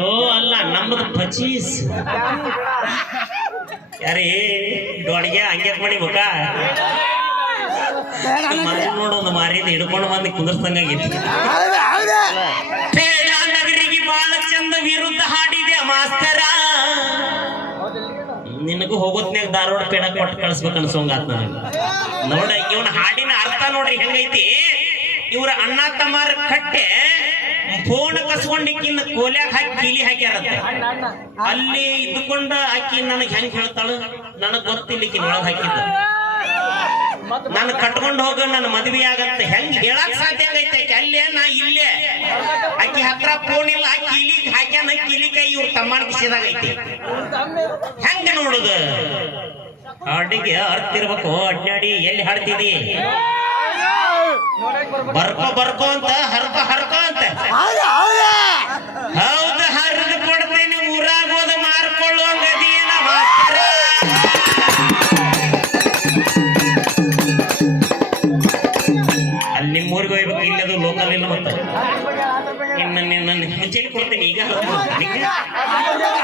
ಓ ಅಲ್ಲ ನಮ್ದು ಪಚೀಸ್. ಯಾರೇ ಅಡಿಗೆ ಹಂಗೆ ಮಾಡಿ ಮುಖ. ಮಾರಿ ನೋಡೋದು ಮಾರಿದ ಹಿಡ್ಕೊಂಡು ಬಂದು ಕುಂದರ್ಸಂಗಾಗಿತ್ತು ಪೇಡ ನಗರಿಗೆ ಬಾಳ ಚಂದ ವಿರುದ್ಧ ಹಾಡಿದೆ ಮಾಸ್ತರ. ನಿನಗೂ ಹೋಗೋತ್ನ್ಯಾಗ ಧಾರವಾಡ ಪೇಡ ಕೊಟ್ಟು ಕಳಿಸ್ಬೇಕು ಅನ್ಸೋಂಗಾತ್ ನನಗೆ. ನೋಡ ಇವನ ಹಾಡಿನ ಅರ್ಥ ನೋಡ್ರಿ ಹೆಂಗೈತಿ. ಇವ್ರ ಅಣ್ಣ ತಮ್ಮಾರ ಕಟ್ಟೆ ಫೋನ್ ಕಸ್ಕೊಂಡಿಕ್ಕಿನ್ನ ಕೋಲ್ಯಾಗ ಹಾಕಿ ಕೀಲಿ ಹಾಕ್ಯಾರತ್ತ ಅಲ್ಲಿ ಇದ್ದುಕೊಂಡ ಆಕಿ ನನಗೆ ಹೆಂಗ್ ಹೇಳ್ತಾಳು? ನನಗ್ ಗೊತ್ತಿಲ್ಲಿಕ್ಕಿನ ಒಳಗ್ ಹಾಕಿದ್ದ. ನನ್ನ ಕಟ್ಕೊಂಡು ಹೋಗ ನನ್ನ ಮದ್ವೆ ಆಗತ್ತ ಹೆಂಗ್ ಹೇಳಕ್ ಸಾಧ್ಯ ಆಗೈತೆ ಅಲ್ಲೇ, ನಾ ಇಲ್ಲೇ. ಆಕಿ ಹತ್ರ ಫೋನ್ ಇಲ್ಲ, ಆಕಿ ಇಲಿ ಹಾಕ್ಯಾನ, ಕಿಲಿ ಕೈ ಇವ್ರ ತಮ್ಮನ ಕಿಸಿದಾಗೈತಿ ಹೆಂಗ ನೋಡುದು? ಹಾಡಿಗೆ ಅರ್ಥ ಇರ್ಬೇಕು ಎಲ್ಲಿ ಹಾಡ್ತಿದಿ ಬರ್ಕೋ ಬರ್ಕೋ ಅಂತ ಹರ್ಕೋ ಅಲ್ಲಿ ನಿಮ್ಮ ಊರಿಗೆ ಹೋಗ್ಬೇಕು ಇಲ್ಲದು ಲೋಕಲ್ ಇಲ್ಲ ಮತ್ತೆ. ಇನ್ನು ನಿನ್ನ ಮುಂಚೆಲಿ ಕೊಡ್ತೀನಿ ಈಗ.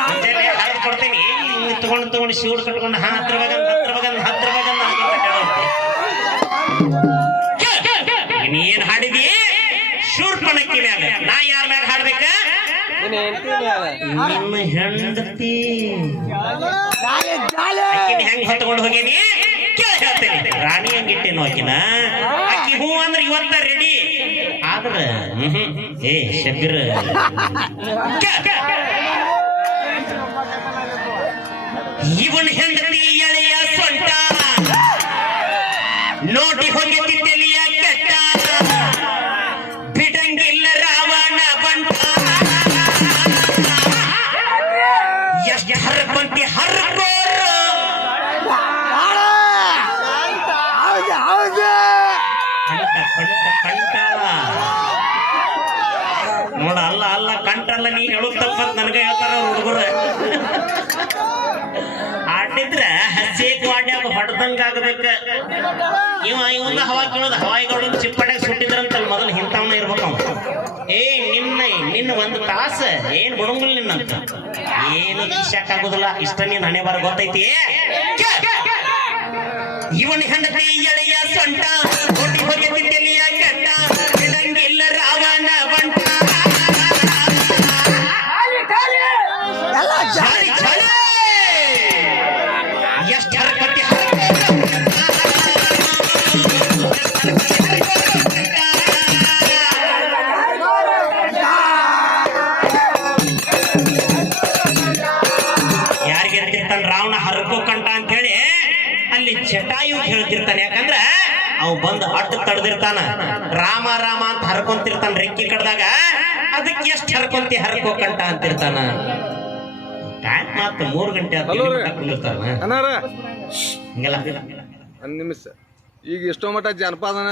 ಮುಂಚೆಲಿ ಹರಿದು ಕೊಡ್ತೀನಿ. ಹಿಂಗ್ ತಗೊಂಡು ತಗೊಂಡು ಶಿವಡ್ ಕಟ್ಕೊಂಡು ಹಾ ಹತ್ರ ಬಗಂದ್ ಹತ್ರ ಬಗಂದ್ ಹತ್ರ ಬಗಂದ್ ಅನ್ಕೊಂತ ಹೇಳೋದು. ಈಗ ನೀ ಏನ್ ಹಾಡಿದಿ? ಶೂರ್ಪಣಕ್ಕಿ ಮ್ಯಾಗ ನಾ ಯಾರ ಮ್ಯಾಗ ಹಾಡ್ಬೇಕ? ನಿಮ್ಮ ಹೆಂಡತಿ. ಹೆಂಗ್ ಹೊತ್ಕೊಂಡು ಹೋಗೇನಿ ಕೇಳ ಹೇಳ್ತೇನೆ. ರಾಣಿ ಹಂಗಿಟ್ಟೇನು ಆಕಿನ. ಆಕಿ ಹೂ ಅಂದ್ರೆ ಇವತ್ತ ರೆಡಿ ಆದ್ರ ಹ್ಮ್ ಏ ಶಬೀರ್ ಇವನ್ ಹೆಂಡತಿ ಎಳೆಯ ಸೊಂಟ. ನೋಡಿ ಹೋಗಿ ತೆಲಿಯ ಕೆಟ್ಟ. ಬಿಡಂಗಿಲ್ಲ ರಾವಣ ಬಂಟ. ಎಷ್ಟು ಹರ್ಕೊಂತಿ ಹರ್ಕೋರು. ಹೌದು ಹೌದು ಕಂಟಾಳ ನೋಡ, ಅಲ್ಲ ಅಲ್ಲ ಕಂಟಲ್ಲ ನೀ ಹೇಳೋದ್ ತಪ್ಪತ್ ನನಗೆ ಹೇಳ್ತಾರ ಹುಡುಗರ. ಆಡಿದ್ರೆ ಹಸಿ ವಾಡ್ಯಾಗ ಹೊಡೆದಂಗ ಆಗ್ಬೇಕ. ಇವ ಇವನ್ನ ಹವಾ ಕೇಳೋದು ಹವಾಯಿಗಳು ಚಿಪ್ಪಡ್ಯಾಗ ಸುಟ್ಟಿದ್ರಂತ ಮೊದಲು ಹಿಂತಾವನ ಇರ್ಬೇಕು ಅವ ಏ, ನಿನ್ನ ನಿನ್ನ ಒಂದು ತಾಸ, ಏನ್ ಬಿಡಂಗಿಲ್ಲ ನಿನ್ನಂತ. ಏನು ಇಶಾಕ್ ಆಗುದಿಲ್ಲ, ಇಷ್ಟ ನೀನ್ ಹಣೆ ಬಾರ ಗೊತ್ತೈತಿ. ಇವನ ಹೆಂಡತಿ ಎಳೆಯ ಸೊಂಟ ಹೊಡಿ ಹೊಗೆ ಬಿದ್ದಲಿಯ ಕೆಟ್ಟ ಬಿಡಂಗಿಲ್ಲ ರಾವಣ ಬಂಟ ಎಲ್ಲ ಚಾಳಿ ಅಲ್ಲಿ ಜಟಾಯು ಹೇಳ್ತಿರ್ತಾನೆ. ಯಾಕಂದ್ರ ಅವ್ ಬಂದು ಹಟ್ಟು ತಡೆದಿರ್ತಾನ. ರಾಮ ರಾಮ ಅಂತ ಹರ್ಕೊಂತಿರ್ತಾನ ರೆಕ್ಕಿ ಕಡ್ದಾಗ. ಅದಕ್ಕೆ ಎಷ್ಟು ಹರ್ಕೊಂತಿ? ಹರ್ಕೋ ಕಂಟ ಅಂತಿರ್ತಾನ. ಟೈಮ್ ಮಾತ್ರ ಮೂರು ಗಂಟೆ. ಕುಂದಿರ್ತಾನ. ಹಿಂಗೆಲ್ಲ. ಒಂದ್ ನಿಮಿಷ. ಈಗ ಎಷ್ಟೋ ಮಟ್ಟ ಜನಪದನ